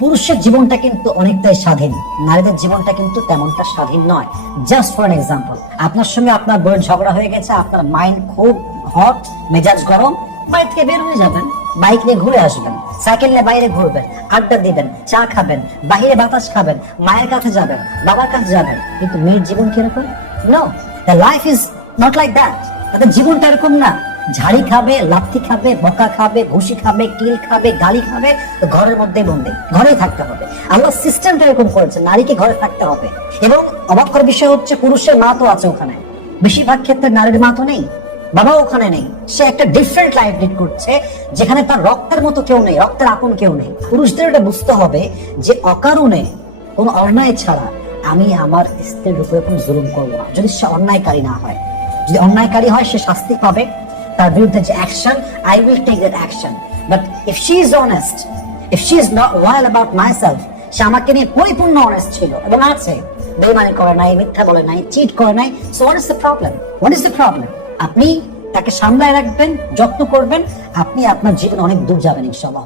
পুরুষের জীবনটা কিন্তু অনেকটাই স্বাধীন, নারীদের জীবনটা কিন্তু তেমনটা স্বাধীন নয়। জাস্ট ফর এক্সাম্পল, আপনার সঙ্গে আপনার বউয়ের ঝগড়া হয়ে গেছে, আপনার মাইন্ড খুব হট, মেজাজ গরম, বাড়ি থেকে বের হয়ে যাবেন, বাইক নিয়ে ঘুরে আসবেন, সাইকেল নিয়ে বাইরে ঘুরবেন, আড্ডা দিবেন, চা খাবেন, বাহিরে বাতাস খাবেন, মায়ের কাছে যাবেন, বাবার কাছে যাবেন। কিন্তু মেয়ের জীবন কিরকম? No, the life is not like that. তাদের জীবনটা এরকম না। ঝাড়ি খাবে, লাথি খাবে, বকা খাবে, ঘুষি খাবে, কিল খাবে, গালি খাবে, তো ঘরের মধ্যে বন্দী, ঘরেই থাকতে হবে। আল্লাহ সিস্টেমটা এরকম করেছে, নারীকে ঘরে থাকতে হবে। এবং অবাক করার বিষয় হচ্ছে, পুরুষের মা তো আছে ওখানে, বেশিরভাগ ক্ষেত্রে নারীর মা তো নেই, বাবা ওখানে নেই। সে একটা ডিফারেন্ট লাইফ লিড করছে, যেখানে তার রক্তের মতো কেউ নেই, রক্তের আপন কেউ নেই। পুরুষদের এটা বুঝতে হবে যে অকারণে, কোনো অন্যায় ছাড়া আমি আমার স্ত্রীর উপরে কোনো জুলুম করবো না, যদি সে অন্যায়কারী না হয়। যদি অন্যায়কারী হয়, সে শাস্তি পাবে, তার বিরুদ্ধে যে action, I will take that action. But if she is honest, if she is not loyal about myself, সে আমাকে নিয়ে পরিপূর্ণ অনেস্ট ছিল এবং আছে, বেইমানি করে নাই, মিথ্যা বলে নাই, চিট করে নাই, so what is the problem? What is the problem? আপনি তাকে সামলায় রাখবেন, যত্ন করবেন, আপনি আপনার জীবনে অনেক দূর যাবেন ইনশাআল্লাহ।